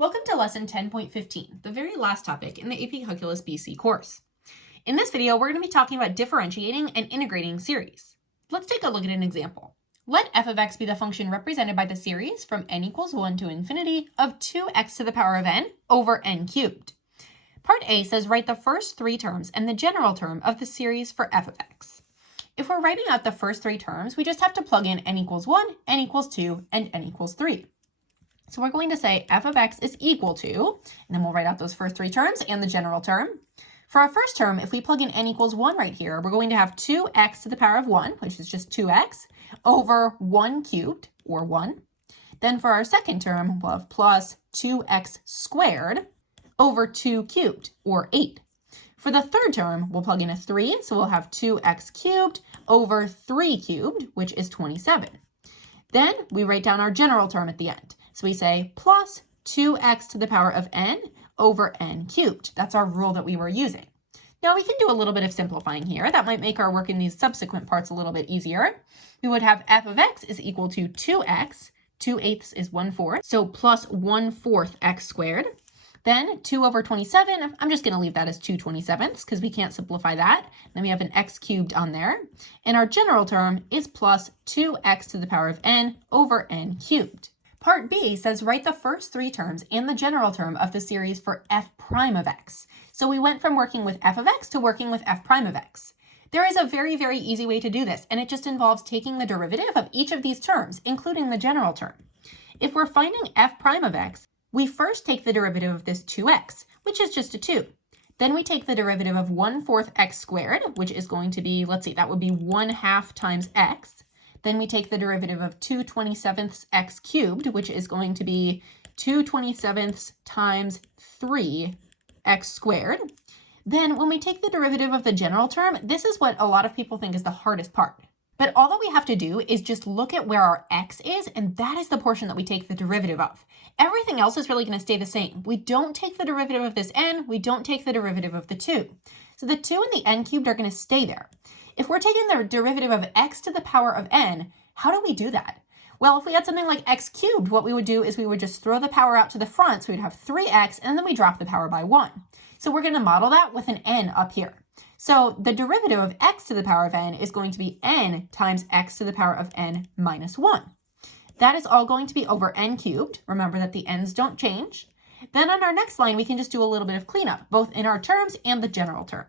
Welcome to lesson 10.15, the very last topic in the AP Calculus BC course. In this video, we're going to be talking about differentiating and integrating series. Let's take a look at an example. Let f of x be the function represented by the series from n equals 1 to infinity of 2x to the power of n over n cubed. Part A says write the first three terms and the general term of the series for f of x. If we're writing out the first three terms, we just have to plug in n equals 1, n equals 2, and n equals 3. So we're going to say f of x is equal to, and then we'll write out those first three terms and the general term. For our first term, if we plug in n equals 1 right here, we're going to have 2x to the power of 1, which is just 2x, over 1 cubed, or 1. Then for our second term, we'll have plus 2x squared over 2 cubed, or 8. For the third term, we'll plug in a 3, so we'll have 2x cubed over 3 cubed, which is 27. Then we write down our general term at the end. So we say plus 2x to the power of n over n cubed. That's our rule that we were using. Now we can do a little bit of simplifying here. That might make our work in these subsequent parts a little bit easier. We would have f of x is equal to 2x, 2/8 is 1/4, so plus 1/4 x squared. Then 2 over 27, I'm just going to leave that as 2 27ths because we can't simplify that. Then we have an x cubed on there. And our general term is plus 2x to the power of n over n cubed. Part B says write the first three terms and the general term of the series for f prime of x. So we went from working with f of x to working with f prime of x. There is a very, very easy way to do this, and it just involves taking the derivative of each of these terms, including the general term. If we're finding f prime of x, we first take the derivative of this 2x, which is just a 2. Then we take the derivative of 1/4 x squared, which is going to be, let's see, that would be 1/2 times x. Then we take the derivative of 2 27ths x cubed, which is going to be 2 27ths times 3 x squared. Then when we take the derivative of the general term, this is what a lot of people think is the hardest part. But all that we have to do is just look at where our x is, and that is the portion that we take the derivative of. Everything else is really going to stay the same. We don't take the derivative of this n, we don't take the derivative of the 2. So the 2 and the n cubed are going to stay there. If we're taking the derivative of x to the power of n, how do we do that? Well, if we had something like x cubed, what we would do is we would just throw the power out to the front, so we'd have 3x, and then we drop the power by 1. So we're going to model that with an n up here. So the derivative of x to the power of n is going to be n times x to the power of n minus 1. That is all going to be over n cubed. Remember that the n's don't change. Then on our next line, we can just do a little bit of cleanup, both in our terms and the general term.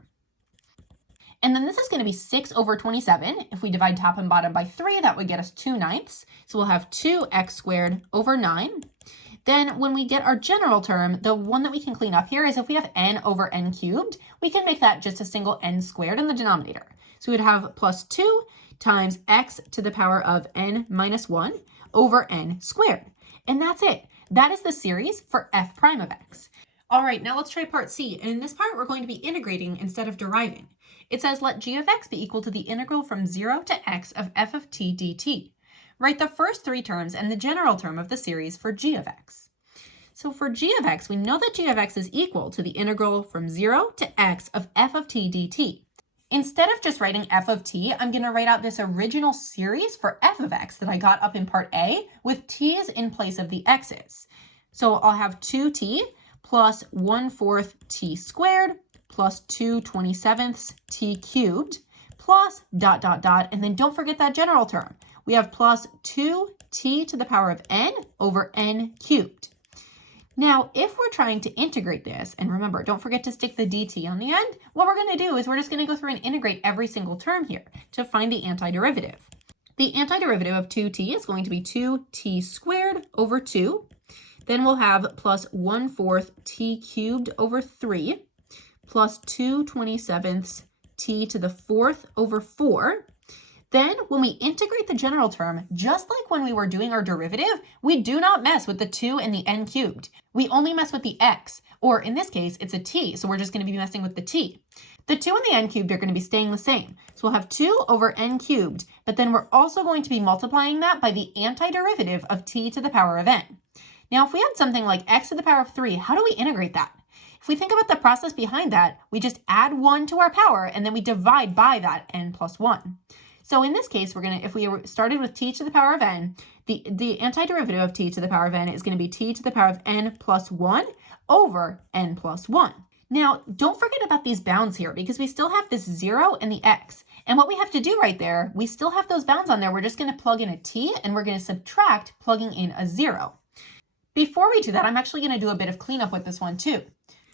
And then this is going to be 6 over 27. If we divide top and bottom by 3, that would get us 2/9. So we'll have 2x squared over 9. Then when we get our general term, the one that we can clean up here is if we have n over n cubed, we can make that just a single n squared in the denominator. So we'd have plus 2 times x to the power of n minus 1 over n squared. And that's it. That is the series for f prime of x. All right, now let's try part C. And in this part, we're going to be integrating instead of deriving. It says let g of x be equal to the integral from 0 to x of f of t dt. Write the first three terms and the general term of the series for g of x. So for g of x, we know that g of x is equal to the integral from 0 to x of f of t dt. Instead of just writing f of t, I'm going to write out this original series for f of x that I got up in part A with t's in place of the x's. So I'll have 2t plus 1/4 t squared plus 2 27ths t cubed plus ... and then don't forget that general term. We have plus 2t to the power of n over n cubed. Now, if we're trying to integrate this, and remember, don't forget to stick the dt on the end, what we're going to do is we're just going to go through and integrate every single term here to find the antiderivative. The antiderivative of 2t is going to be 2t squared over 2. Then we'll have plus 1/4 t cubed over 3 plus 2 27ths t to the 4th over 4. Then when we integrate the general term, just like when we were doing our derivative, we do not mess with the 2 and the n cubed. We only mess with the x, or in this case, it's a t, so we're just going to be messing with the t. The 2 and the n cubed are going to be staying the same. So we'll have 2 over n cubed, but then we're also going to be multiplying that by the antiderivative of t to the power of n. Now, if we had something like x to the power of 3, how do we integrate that? If we think about the process behind that, we just add 1 to our power, and then we divide by that n plus 1. So in this case, if we started with t to the power of n, the antiderivative of t to the power of n is going to be t to the power of n plus 1 over n plus 1. Now, don't forget about these bounds here because we still have this 0 and the x. And what we have to do right there, we still have those bounds on there. We're just going to plug in a t and we're going to subtract plugging in a 0. Before we do that, I'm actually going to do a bit of cleanup with this one too.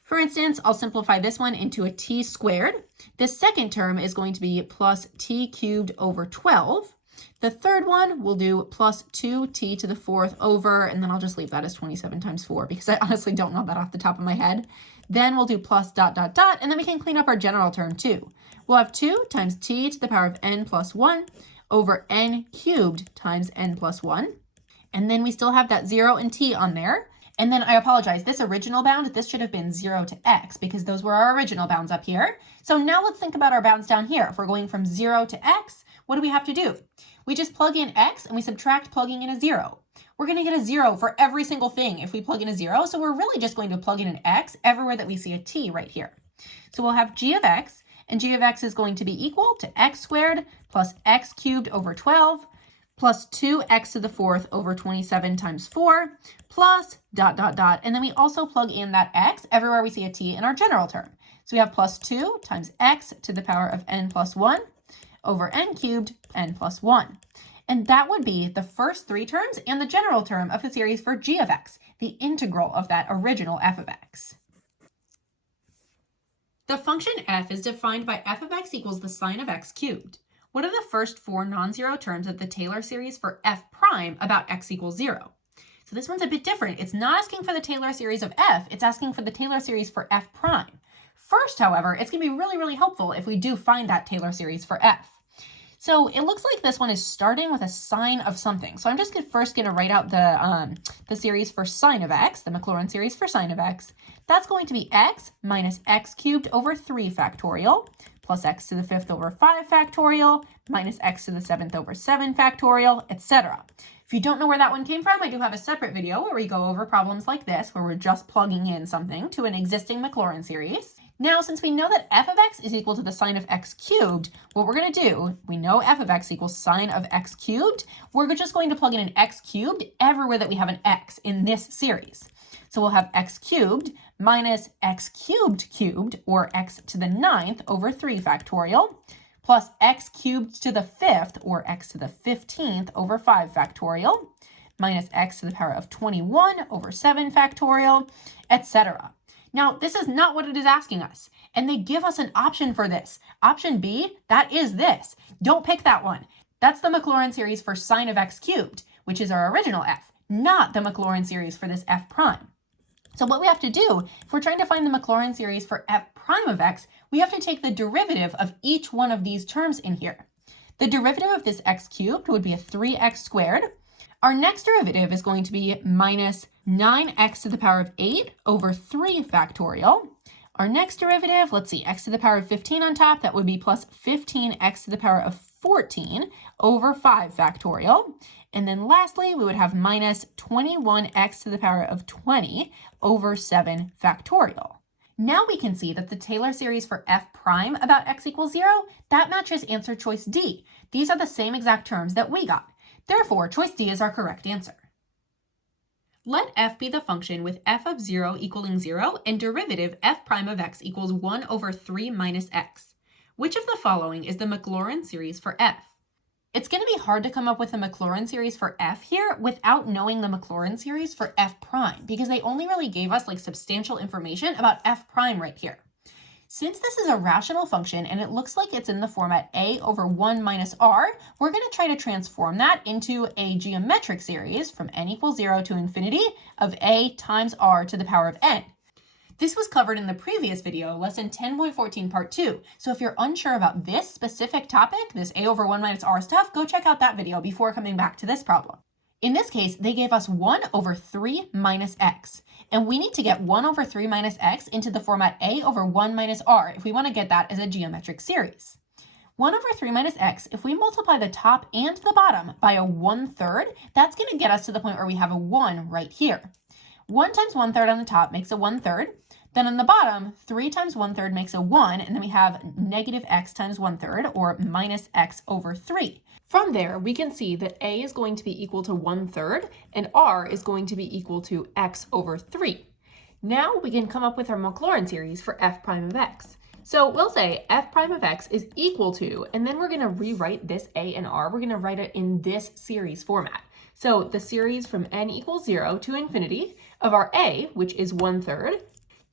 For instance, I'll simplify this one into a t squared. The second term is going to be plus t cubed over 12. The third one we'll do plus 2t to the fourth over, and then I'll just leave that as 27 times 4 because I honestly don't know that off the top of my head. Then we'll do plus ... and then we can clean up our general term too. We'll have 2 times t to the power of n plus 1 over n cubed times n plus 1. And then we still have that 0 and t on there. And then I apologize, this original bound, this should have been 0 to x because those were our original bounds up here. So now let's think about our bounds down here. If we're going from 0 to x, what do we have to do? We just plug in x and we subtract plugging in a 0. We're going to get a 0 for every single thing if we plug in a 0. So we're really just going to plug in an x everywhere that we see a t right here. So we'll have g of x, and g of x is going to be equal to x squared plus x cubed over 12 plus 2x to the fourth over 27 times 4 plus ... And then we also plug in that x everywhere we see a t in our general term. So we have plus 2 times x to the power of n plus 1 over n cubed n plus 1. And that would be the first three terms and the general term of the series for g of x, the integral of that original f of x. The function f is defined by f of x equals the sine of x cubed. What are the first four non-zero terms of the Taylor series for f prime about x equals 0? So this one's a bit different. It's not asking for the Taylor series of f, it's asking for the Taylor series for f prime. First, however, it's going to be really, really helpful if we do find that Taylor series for f. So it looks like this one is starting with a sine of something. So I'm just first going to write out the series for sine of x, the Maclaurin series for sine of x. That's going to be x minus x cubed over 3 factorial plus x to the 5th over 5 factorial minus x to the 7th over 7 factorial, etc. If you don't know where that one came from, I do have a separate video where we go over problems like this, where we're just plugging in something to an existing Maclaurin series. Now, since we know that f of x is equal to the sine of x cubed, what we're going to do, we know f of x equals sine of x cubed. We're just going to plug in an x cubed everywhere that we have an x in this series. So we'll have x cubed minus x cubed cubed, or x to the 9th over 3 factorial, plus x cubed to the 5th, or x to the 15th over 5 factorial, minus x to the power of 21 over 7 factorial, etc. Now, this is not what it is asking us, and they give us an option for this. Option B, that is this. Don't pick that one. That's the Maclaurin series for sine of x cubed, which is our original f, not the Maclaurin series for this f prime. So what we have to do, if we're trying to find the Maclaurin series for f prime of x, we have to take the derivative of each one of these terms in here. The derivative of this x cubed would be a 3x squared. Our next derivative is going to be minus 9x to the power of 8 over 3 factorial. Our next derivative, let's see, x to the power of 15 on top, that would be plus 15x to the power of 14 over 5 factorial. And then lastly, we would have minus 21x to the power of 20 over 7 factorial. Now we can see that the Taylor series for f prime about x equals 0, that matches answer choice D. These are the same exact terms that we got. Therefore, choice D is our correct answer. Let f be the function with f of 0 equaling 0 and derivative f prime of x equals 1 over 3 minus x. Which of the following is the Maclaurin series for f? It's going to be hard to come up with the Maclaurin series for f here without knowing the Maclaurin series for f prime, because they only really gave us like substantial information about f prime right here. Since this is a rational function and it looks like it's in the format a over 1 minus r, we're going to try to transform that into a geometric series from n equals 0 to infinity of a times r to the power of n. This was covered in the previous video, lesson 10.14 part 2. So if you're unsure about this specific topic, this a over 1 minus r stuff, go check out that video before coming back to this problem. In this case, they gave us 1 over 3 minus x. And we need to get 1 over 3 minus x into the format a over 1 minus r if we want to get that as a geometric series. 1 over 3 minus x, if we multiply the top and the bottom by a 1/3, that's going to get us to the point where we have a 1 right here. 1 times 1/3 on the top makes a 1/3. Then on the bottom, 3 times 1/3 makes a 1, and then we have negative x times 1/3, or minus x over 3. From there, we can see that a is going to be equal to 1/3, and r is going to be equal to x over 3. Now we can come up with our Maclaurin series for f prime of x. So we'll say f prime of x is equal to, and then we're going to rewrite this a and r. We're going to write it in this series format. So the series from n equals 0 to infinity of our a, which is 1/3,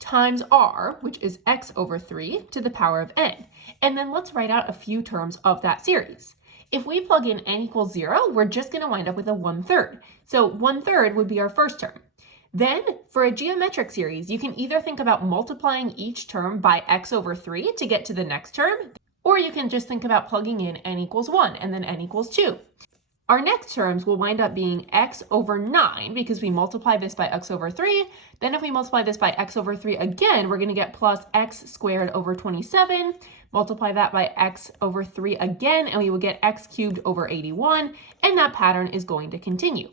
times r, which is x over 3 to the power of n. And then let's write out a few terms of that series. If we plug in n equals 0, we're just going to wind up with a 1/3. So 1/3 would be our first term. Then for a geometric series, you can either think about multiplying each term by x over 3 to get to the next term, or you can just think about plugging in n equals 1 and then n equals 2. Our next terms will wind up being x over 9 because we multiply this by x over 3. Then if we multiply this by x over 3 again, we're going to get plus x squared over 27. Multiply that by x over 3 again, and we will get x cubed over 81. And that pattern is going to continue.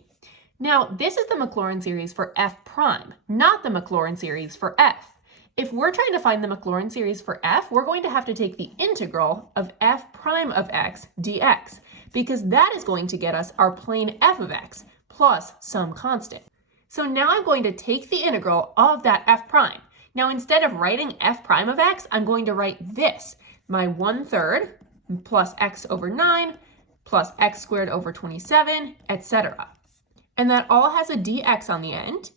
Now, this is the Maclaurin series for f prime, not the Maclaurin series for f. If we're trying to find the Maclaurin series for f, we're going to have to take the integral of f prime of x dx, because that is going to get us our plane f of x plus some constant. So now I'm going to take the integral of that f prime. Now instead of writing f prime of x, I'm going to write this, my 1/3 plus x over 9 plus x squared over 27, etc. And that all has a dx on the end.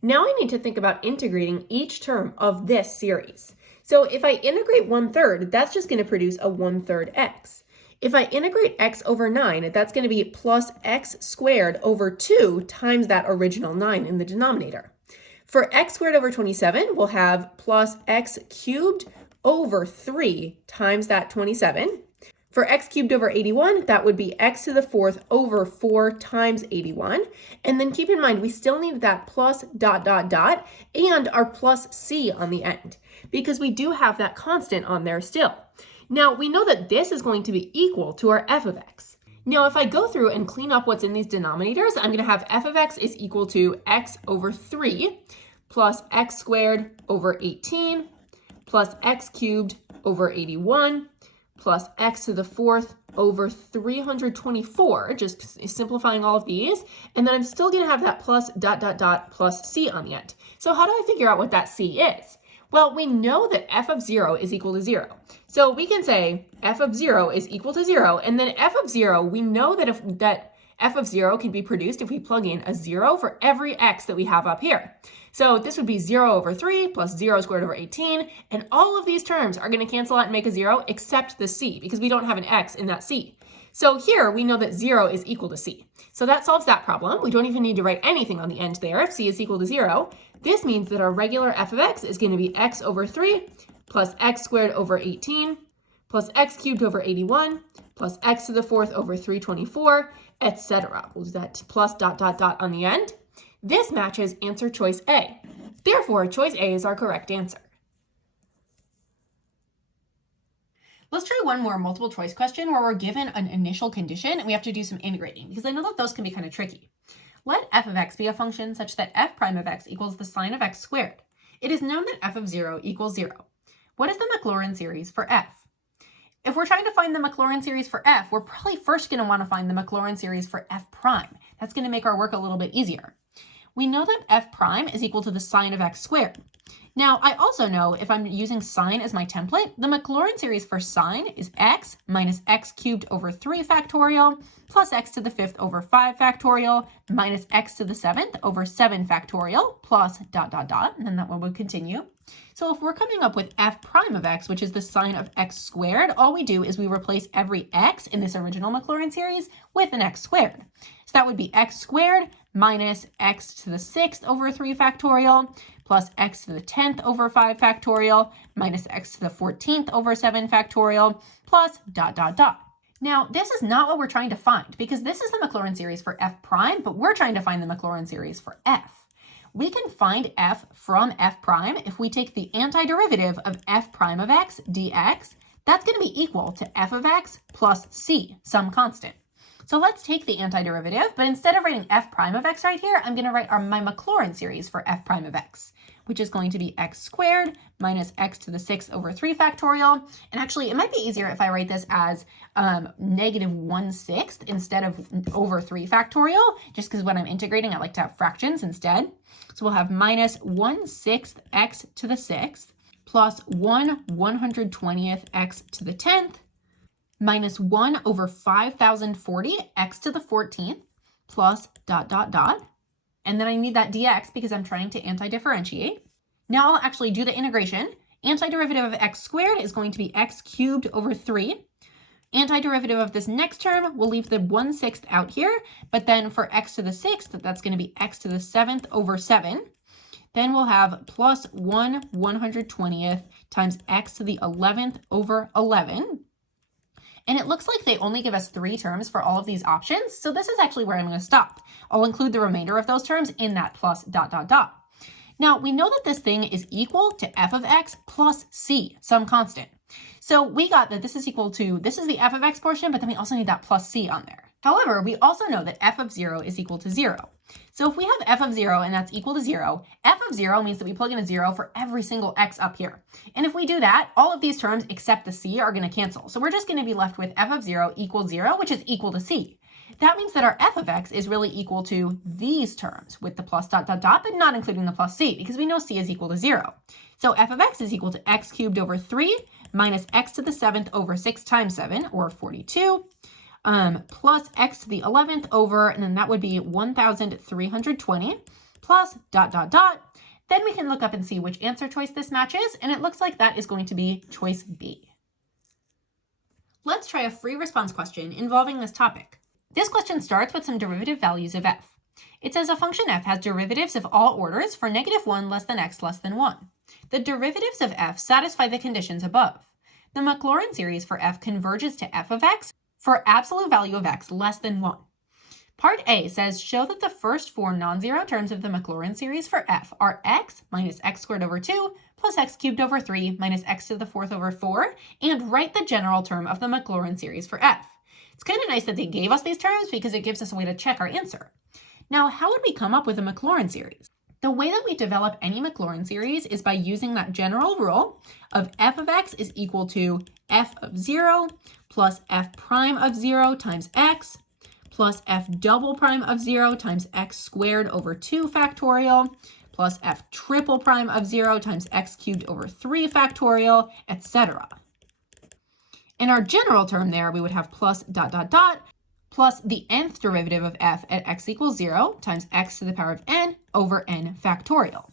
Now I need to think about integrating each term of this series. So if I integrate 1/3, that's just going to produce a 1/3 x. If I integrate x over 9, that's going to be plus x squared over 2 times that original 9 in the denominator. For x squared over 27, we'll have plus x cubed over 3 times that 27. For x cubed over 81, that would be x to the 4th over 4 times 81. And then keep in mind, we still need that plus dot dot dot and our plus c on the end, because we do have that constant on there still. Now, we know that this is going to be equal to our f of x. Now, if I go through and clean up what's in these denominators, I'm going to have f of x is equal to x over 3 plus x squared over 18 plus x cubed over 81 plus x to the 4th over 324, just simplifying all of these. And then I'm still going to have that plus dot dot dot plus c on the end. So how do I figure out what that c is? Well, we know that f of 0 is equal to 0. So we can say f of 0 is equal to 0, and then f of 0, we know that f of 0 can be produced if we plug in a 0 for every x that we have up here. So this would be 0 over 3 plus 0 squared over 18, and all of these terms are going to cancel out and make a 0 except the c, because we don't have an x in that c. So here we know that 0 is equal to c. So that solves that problem. We don't even need to write anything on the end there if c is equal to 0. This means that our regular f of x is going to be x over 3 plus x squared over 18 plus x cubed over 81 plus x to the 4th over 324, etc. We'll do that plus dot dot dot on the end. This matches answer choice A. Therefore, choice A is our correct answer. Let's try one more multiple choice question where we're given an initial condition and we have to do some integrating, because I know that those can be kind of tricky. Let f of x be a function such that f prime of x equals the sine of x squared. It is known that f of 0 equals 0. What is the Maclaurin series for f? If we're trying to find the Maclaurin series for f, we're probably first going to want to find the Maclaurin series for f prime. That's going to make our work a little bit easier. We know that f prime is equal to the sine of x squared. Now, I also know if I'm using sine as my template, the Maclaurin series for sine is x minus x cubed over 3 factorial plus x to the 5th over 5 factorial minus x to the 7th over 7 factorial plus dot dot dot, and then that one would continue. So if we're coming up with f prime of x, which is the sine of x squared, all we do is we replace every x in this original Maclaurin series with an x squared. So that would be x squared minus x to the 6th over 3 factorial plus x to the 10th over 5 factorial minus x to the 14th over 7 factorial plus dot dot dot. Now, this is not what we're trying to find, because this is the Maclaurin series for f prime, but we're trying to find the Maclaurin series for f. We can find f from f prime if we take the antiderivative of f prime of x dx. That's going to be equal to f of x plus c, some constant. So let's take the antiderivative, but instead of writing f prime of x right here, I'm going to write my Maclaurin series for f prime of x, which is going to be x squared minus x to the 6 over 3 factorial. And actually, it might be easier if I write this as negative 1/6 instead of over 3 factorial, just because when I'm integrating, I like to have fractions instead. So we'll have minus 1/6 x to the 6th plus 1/120th x to the 10th minus 1 over 5,040 x to the 14th plus dot, dot, dot. And then I need that dx because I'm trying to anti-differentiate. Now I'll actually do the integration. Antiderivative of x squared is going to be x cubed over 3. Antiderivative of this next term, we'll leave the 1/6 out here, but then for x to the 6th, that's going to be x to the 7th over 7. Then we'll have plus 1/120th times x to the 11th over 11. And it looks like they only give us 3 terms for all of these options, so this is actually where I'm going to stop. I'll include the remainder of those terms in that plus dot, dot, dot. Now, we know that this thing is equal to f of x plus c, some constant. So we got that this is equal to, this is the f of x portion, but then we also need that plus c on there. However, we also know that f of 0 is equal to 0. So if we have f of 0 and that's equal to 0, f of 0 means that we plug in a 0 for every single x up here. And if we do that, all of these terms except the c are going to cancel. So we're just going to be left with f of 0 equals 0, which is equal to c. That means that our f of x is really equal to these terms with the plus dot, dot, dot, but not including the plus c because we know c is equal to 0. So f of x is equal to x cubed over 3 minus x to the 7th over 6 times 7, or 42. Plus x to the 11th over, and then that would be 1,320 plus dot, dot, dot. Then we can look up and see which answer choice this matches, and it looks like that is going to be choice B. Let's try a free response question involving this topic. This question starts with some derivative values of f. It says a function f has derivatives of all orders for -1 less than x less than 1. The derivatives of f satisfy the conditions above. The Maclaurin series for f converges to f of x for absolute value of x less than 1. Part A says show that the first 4 non-zero terms of the Maclaurin series for f are x minus x squared over 2 plus x cubed over 3 minus x to the 4th over 4, and write the general term of the Maclaurin series for f. It's kind of nice that they gave us these terms because it gives us a way to check our answer. Now, how would we come up with a Maclaurin series? The way that we develop any Maclaurin series is by using that general rule of f of x is equal to f of 0 plus f prime of 0 times x plus f double prime of 0 times x squared over 2 factorial plus f triple prime of 0 times x cubed over 3 factorial, etc. In our general term there, we would have plus dot, dot, dot, plus the nth derivative of f at x equals 0 times x to the power of n over n factorial.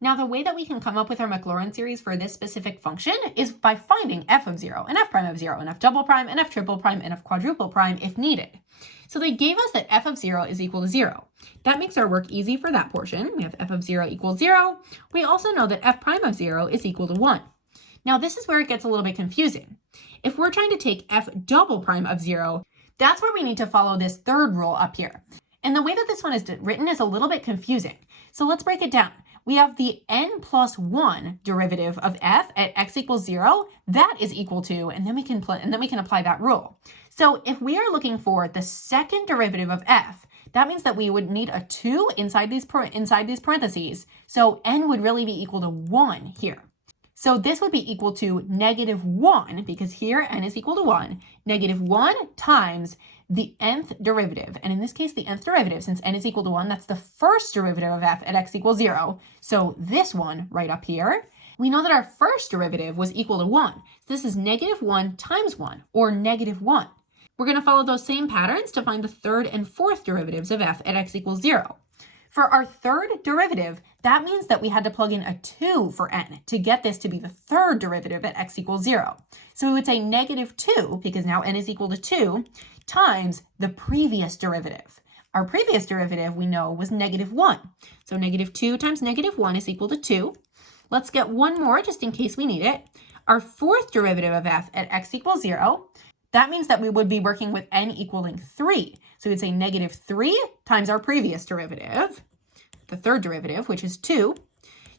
Now, the way that we can come up with our Maclaurin series for this specific function is by finding f of 0 and f prime of 0 and f double prime and f triple prime and f quadruple prime if needed. So they gave us that f of 0 is equal to 0. That makes our work easy for that portion. We have f of 0 equals 0. We also know that f prime of 0 is equal to 1. Now, this is where it gets a little bit confusing. If we're trying to take f double prime of 0, that's where we need to follow this third rule up here. And the way that this one is written is a little bit confusing. So let's break it down. We have the n plus 1 derivative of f at x equals 0. That is equal to, and then we can apply that rule. So if we are looking for the second derivative of f, that means that we would need a 2 inside these parentheses. So n would really be equal to 1 here. So this would be equal to -1, because here n is equal to 1, -1 times the nth derivative. And in this case, the nth derivative, since n is equal to 1, that's the first derivative of f at x equals 0. So this one right up here, we know that our first derivative was equal to 1. So this is -1 times 1, or -1. We're going to follow those same patterns to find the third and fourth derivatives of f at x equals 0. For our third derivative, that means that we had to plug in a 2 for n to get this to be the third derivative at x equals 0. So we would say -2, because now n is equal to 2, times the previous derivative. Our previous derivative, we know, was -1. So -2 times -1 is equal to 2. Let's get one more just in case we need it. Our fourth derivative of f at x equals 0, that means that we would be working with n equaling 3. So we'd say -3 times our previous derivative, the third derivative, which is 2.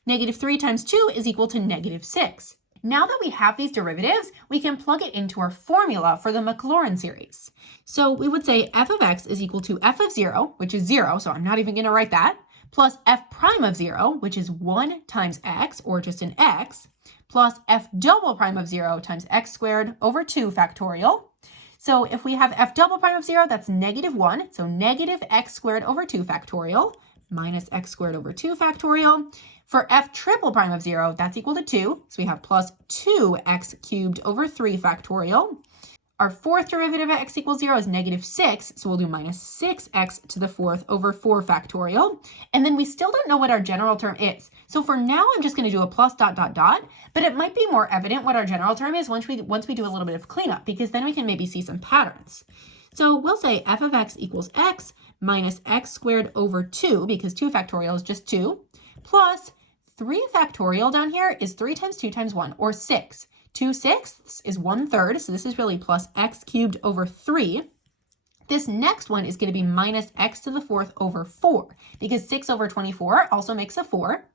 -3 times 2 is equal to -6. Now that we have these derivatives, we can plug it into our formula for the Maclaurin series. So we would say f of x is equal to f of 0, which is 0, so I'm not even going to write that, plus f prime of 0, which is 1 times x, or just an x, plus f double prime of 0 times x squared over 2 factorial. So if we have f double prime of 0, that's negative 1, so negative x squared over 2 factorial, minus x squared over 2 factorial. For f triple prime of 0, that's equal to 2, so we have plus 2x cubed over 3 factorial. Our fourth derivative of x equals 0 is negative 6, so we'll do minus 6x to the fourth over 4 factorial. And then we still don't know what our general term is. So for now, I'm just going to do a plus dot dot dot, but it might be more evident what our general term is once we do a little bit of cleanup, because then we can maybe see some patterns. So we'll say f of x equals x minus x squared over 2, because 2 factorial is just 2, plus 3 factorial down here is 3 times 2 times 1, or 6. 2/6 is 1/3, so this is really plus x cubed over 3. This next one is going to be minus x to the fourth over 4, because 6 over 24 also makes a 4.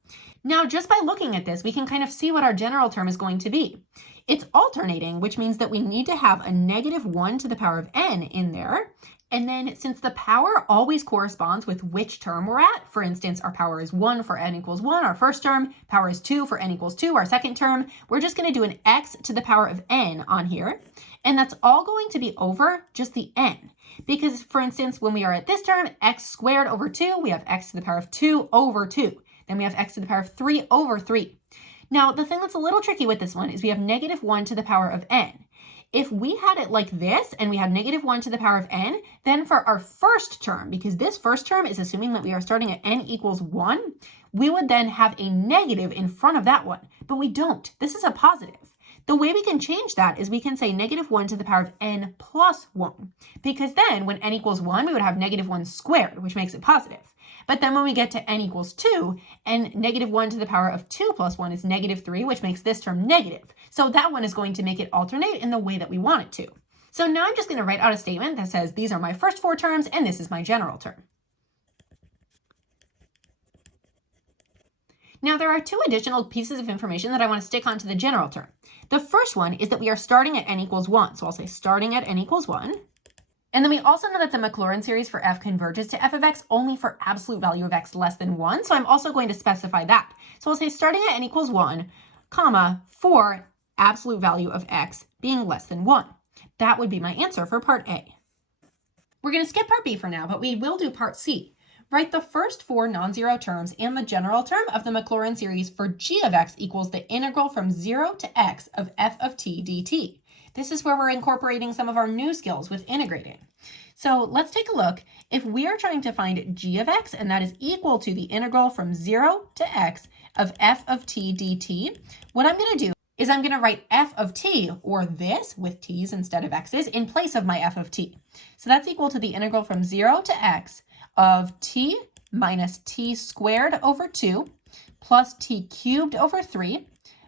Now, just by looking at this, we can kind of see what our general term is going to be. It's alternating, which means that we need to have a negative 1 to the power of n in there. And then since the power always corresponds with which term we're at, for instance, our power is 1 for n equals 1, our first term, power is 2 for n equals 2, our second term, we're just going to do an x to the power of n on here. And that's all going to be over just the n. Because, for instance, when we are at this term, x squared over 2, we have x to the power of 2 over 2. Then we have x to the power of 3 over 3. Now, the thing that's a little tricky with this one is we have negative 1 to the power of n. If we had it like this and we had negative 1 to the power of n, then for our first term, because this first term is assuming that we are starting at n equals 1, we would then have a negative in front of that one. But we don't. This is a positive. The way we can change that is we can say negative 1 to the power of n plus 1, because then when n equals 1, we would have negative 1 squared, which makes it positive. But then when we get to n equals 2, and negative 1 to the power of 2 plus 1 is negative 3, which makes this term negative. So that one is going to make it alternate in the way that we want it to. So now I'm just going to write out a statement that says these are my first 4 terms, and this is my general term. Now there are 2 additional pieces of information that I want to stick onto the general term. The first one is that we are starting at n equals 1. So I'll say starting at n equals 1. And then we also know that the Maclaurin series for f converges to f of x only for absolute value of x less than 1. So I'm also going to specify that. So I'll say starting at n equals 1, comma, for absolute value of x being less than 1. That would be my answer for part A. We're going to skip part B for now, but we will do part C. Write the first 4 non-zero terms and the general term of the Maclaurin series for g of x equals the integral from 0 to x of f of t dt. This is where we're incorporating some of our new skills with integrating. So let's take a look. If we are trying to find g of x, and that is equal to the integral from 0 to x of f of t dt, what I'm going to do is I'm going to write f of t, or this, with t's instead of x's, in place of my f of t. So that's equal to the integral from 0 to x of t minus t squared over 2 plus t cubed over 3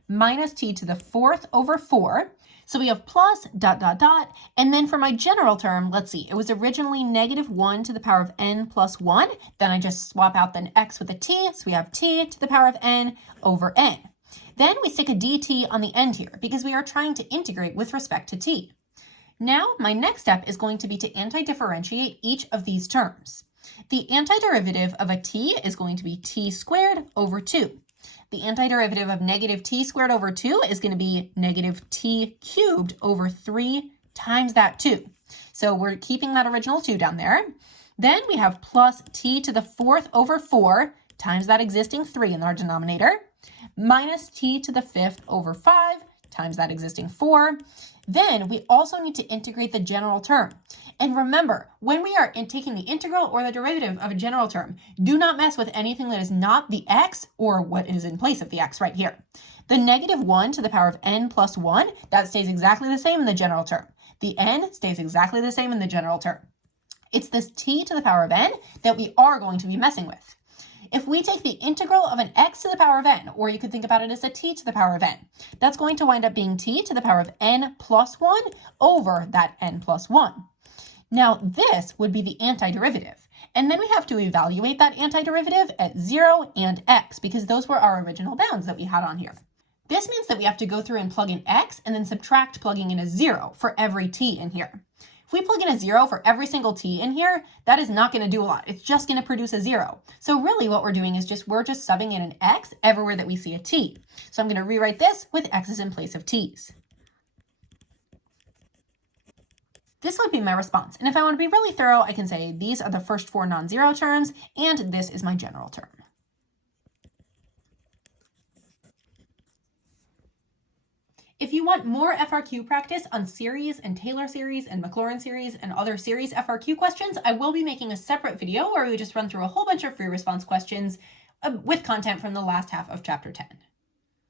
minus t to the fourth over 4. So we have plus dot dot dot, and then for my general term, let's see, it was originally negative 1 to the power of n plus 1. Then I just swap out the x with a t, so we have t to the power of n over n. Then we stick a dt on the end here because we are trying to integrate with respect to t. Now my next step is going to be to antidifferentiate each of these terms. The antiderivative of a t is going to be t squared over 2. The antiderivative of negative t squared over 2 is going to be negative t cubed over 3 times that 2. So we're keeping that original 2 down there. Then we have plus t to the fourth over 4 times that existing 3 in our denominator, minus t to the fifth over 5 times that existing 4. Then we also need to integrate the general term. And remember, when we are taking the integral or the derivative of a general term, do not mess with anything that is not the x or what is in place of the x right here. The negative 1 to the power of n plus 1, that stays exactly the same in the general term. The n stays exactly the same in the general term. It's this t to the power of n that we are going to be messing with. If we take the integral of an x to the power of n, or you could think about it as a t to the power of n, that's going to wind up being t to the power of n plus 1 over that n plus 1. Now this would be the antiderivative. And then we have to evaluate that antiderivative at 0 and x, because those were our original bounds that we had on here. This means that we have to go through and plug in x and then subtract plugging in a 0 for every t in here. If we plug in a 0 for every single t in here, that is not going to do a lot. It's just going to produce a 0. So really what we're doing is we're just subbing in an x everywhere that we see a t. So I'm going to rewrite this with x's in place of t's. This would be my response. And if I want to be really thorough, I can say these are the first 4 non-zero terms, and this is my general term. If you want more FRQ practice on series and Taylor series and Maclaurin series and other series FRQ questions, I will be making a separate video where we just run through a whole bunch of free response questions with content from the last half of chapter 10.